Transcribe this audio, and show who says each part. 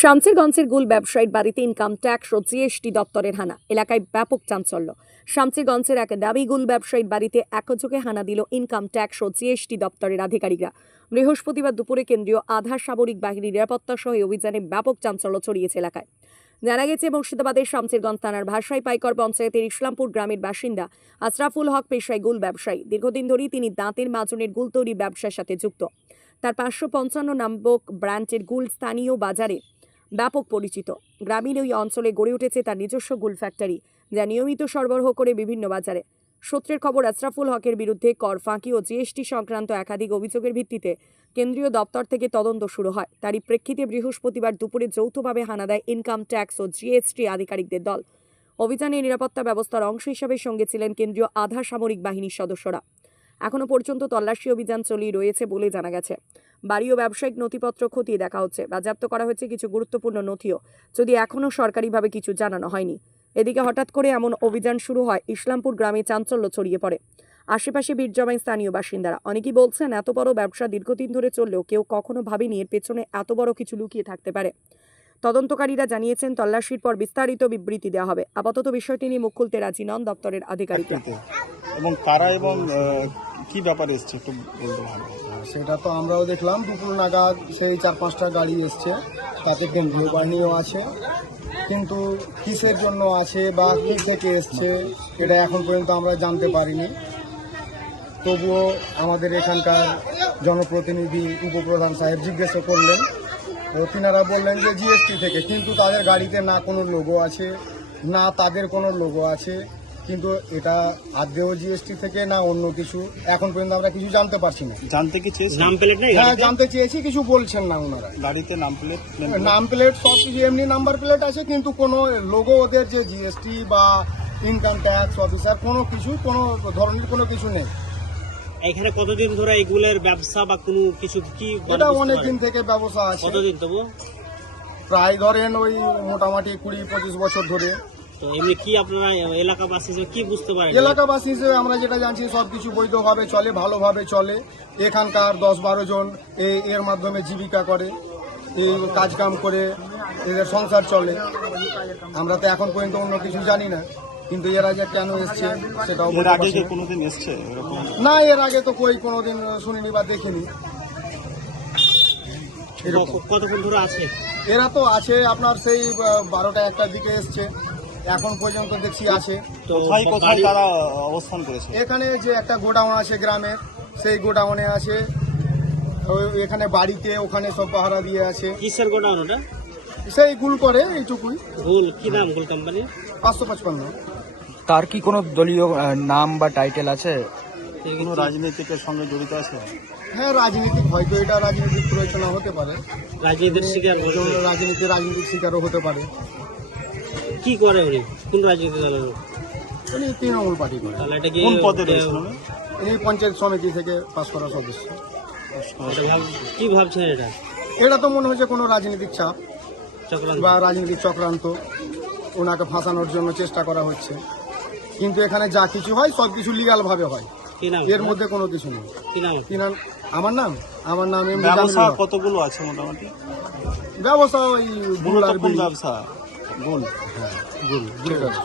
Speaker 1: শামচিরগঞ্জের গুল ব্যবসায়ীর বাড়িতে ইনকাম ট্যাক্স ও জিএসটি দপ্তরের হানা। এলাকায় ব্যাপক চাঞ্চল্য। শামচিরগঞ্জের এক দাবি, গুল ব্যবসায়ীর বাড়িতে একযোগে হানা দিল ইনকাম ট্যাক্স ও জিএসটি দপ্তরের আধিকারিকরা। বৃহস্পতিবার দুপুরে কেন্দ্রীয় আধার সামরিক বাহিনীর নিরাপত্তা সহ অভিযানে ব্যাপক চাঞ্চল্য ছড়িয়েছে এলাকায়। জানা গেছে, মুর্শিদাবাদের শামচিরগঞ্জ থানার ভাষাই পাইকর পঞ্চায়েতের ইসলামপুর গ্রামের বাসিন্দা আশরাফুল হক পেশায় গুল ব্যবসায়ী। দীর্ঘদিন ধরেই তিনি দাঁতের মাজনের গুল তৈরি ব্যবসার সাথে যুক্ত। তার পাঁচশো পঞ্চান্ন নামক ব্র্যান্ডের গুল স্থানীয় বাজারে ব্যাপক পরিচিত। গ্রামীণ ওই অঞ্চলে গড়ে উঠেছে তার নিজস্ব গুল ফ্যাক্টরি, যা নিয়মিত সরবরাহ করে বিভিন্ন বাজারে। সূত্রের খবর, আশরাফুল হকের বিরুদ্ধে কর ফাঁকি ও জিএসটি সংক্রান্ত একাধিক অভিযোগের ভিত্তিতে কেন্দ্রীয় দপ্তর থেকে তদন্ত শুরু হয়। তারই প্রেক্ষিতে বৃহস্পতিবার দুপুরে যৌথভাবে হানা দেয় ইনকাম ট্যাক্স ও জিএসটি আধিকারিকদের দল। অভিযানে নিরাপত্তা ব্যবস্থার অংশ হিসাবে সঙ্গে ছিলেন কেন্দ্রীয় আধা সামরিক বাহিনীর সদস্যরা। এখনও পর্যন্ত তল্লাশি অভিযান চলিয়ে রয়েছে বলে জানা গেছে। বাড়ি ও ব্যবসায়িক নথিপত্র খতিয়ে দেখা হচ্ছে। বাজেয়াপ্ত করা হয়েছে কিছু গুরুত্বপূর্ণ নথিও, যদি এখনও সরকারিভাবে কিছু জানানো হয়নি। এদিকে হঠাৎ করে এমন অভিযান শুরু হয়, ইসলামপুর গ্রামে চাঞ্চল্য ছড়িয়ে পড়ে। আশেপাশে বীর জমায় স্থানীয় বাসিন্দারা, অনেকেই বলছেন, এত বড় ব্যবসা দীর্ঘদিন ধরে চললেও কেউ কখনো ভাবেনি এর পেছনে এত বড় কিছু লুকিয়ে থাকতে পারে। তদন্তকারীরা জানিয়েছেন তল্লাশির পর বিস্তারিত বিবৃতি দেওয়া হবে। আপাতত বিষয়টি নিয়ে মুখ খুলতে রাজি নন দপ্তরের আধিকারিকরা।
Speaker 2: এবং কারা এবং কি ব্যাপারে এসছে একটু বলতে ভালো
Speaker 3: সেটা তো আমরাও দেখলাম। দুপুর নাগাদ সেই চার পাঁচটা গাড়ি এসছে। তাতে কেন্দ্রীয় বাহিনীও আছে। কিন্তু কিসের জন্য আছে বা কি থেকে এসছে এটা এখন পর্যন্ত আমরা জানতে পারিনি। তবুও আমাদের এখানকার জনপ্রতিনিধি উপপ্রধান সাহেব জিজ্ঞাসা করলেন। তো তিনারা বললেন যে জিএসটি থেকে কিন্তু তাদের গাড়িতে না কোনো লোগো আছে না তাদের কোনো লোগো আছে কিন্তু এটা আদেও জিএসটি থেকে না অন্য কিছু এখন পর্যন্ত আমরা কিছু জানতে পারছি না।
Speaker 2: জানতে কি চেয়েছেন?
Speaker 4: নাম প্লেট নেই
Speaker 3: হ্যাঁ জানতে চেয়েছি কিছু বলছেন না ওনারা।
Speaker 2: গাড়িতে নাম প্লেট
Speaker 3: নাম প্লেট সব কিছু এমনি নাম্বার প্লেট আছে কিন্তু কোনো লোগো ওদের যে জিএসটি বা ইনকাম ট্যাক্স অফিসার কোনো কিছু কোনো ধরনের কোনো কিছু নেই।
Speaker 4: এখানে কতদিন ধরে এগুলোর ব্যবসা বা কোনো কিছু কি
Speaker 3: এটা
Speaker 4: বুঝতে
Speaker 3: অনেক দিন থেকে ব্যবসা আছে।
Speaker 4: কতদিন তবু?
Speaker 3: প্রায় ধরেন ওই মোটামুটি কুড়ি পঁচিশ বছর ধরে।
Speaker 4: তো এমনি কি আপনারা এলাকাবাসী হিসেবে কি বুঝতে পারেন?
Speaker 3: এলাকাবাসী হিসেবে আমরা যেটা জানছি সব কিছু বৈধভাবে চলে ভালোভাবে চলে। এখানকার দশ বারো জন এর মাধ্যমে জীবিকা করে এই কাজকাম করে এদের সংসার চলে। আমরা তো এখন পর্যন্ত অন্য কিছু জানি না। কিন্তু এর আগে কেন এসছে সেটাও
Speaker 2: এর আগে কি
Speaker 3: না।
Speaker 2: কোনোদিন এসছে এরকম?
Speaker 3: না এর আগে তো কই কোনোদিন শুনিনি বা দেখিনি।
Speaker 4: কতক্ষণ ধরে আছে?
Speaker 3: এরা তো আছে আপনার সেই বারোটা একটার দিকে এসছে। এখন পর্যন্ত দেখছি আছে।
Speaker 4: তো
Speaker 2: কোথায় কোথায় তারা অবস্থান করেছে?
Speaker 3: এখানে যে একটা গোডাউন আছে গ্রামের সেই গোডাউনে আছে। ওই এখানে বাড়িতে ওখানে সব পাহারা দিয়ে আছে।
Speaker 4: কিসের গোডাউন ওটা?
Speaker 3: সেই গুল করে এইটুকুই।
Speaker 4: গোল কি নাম গোল কোম্পানি
Speaker 3: পাঁচশো পঁচপান্ন।
Speaker 5: তার কি কোনো দলীয় নাম বা টাইটেল আছে?
Speaker 2: কোনো রাজনীতিকের সঙ্গে জড়িত আছে?
Speaker 3: হ্যাঁ রাজনীতিক হয়তো এটা রাজনীতিক প্রয়োজনা হতে পারে।
Speaker 4: রাজনীতির শিকার
Speaker 3: রাজনীতি রাজনীতিক শিকারও হতে পারে।
Speaker 4: কি করে উনি? কোন রাজনীতি দলের
Speaker 3: উনি তৃণমূল পার্টি করে।
Speaker 4: তাহলে এটা কি
Speaker 2: কোন পদে রয়েছেন উনি?
Speaker 3: পঞ্চায়েত সমিতি থেকে পাশ করা সদস্য।
Speaker 4: কি ভাবছেন এটা?
Speaker 3: এটা তো মনে হচ্ছে কোনো রাজনৈতিক চাপ বা রাজনৈতিক চক্রান্ত। ওনাকে ফাঁসানোর জন্য চেষ্টা করা হচ্ছে। কিন্তু এখানে যা কিছু হয় সব কিছু লিগাল ভাবে হয়। এর মধ্যে কোনো কিছু নেই।
Speaker 4: কি নাম
Speaker 3: আমার নাম? আমার নাম
Speaker 2: ব্যবসা কতগুলো আছে মোটামুটি?
Speaker 3: ব্যবসা ওই।
Speaker 2: ব্যবসা। গোল
Speaker 3: হ্যাঁ, গুল, গুল ব্যবসা।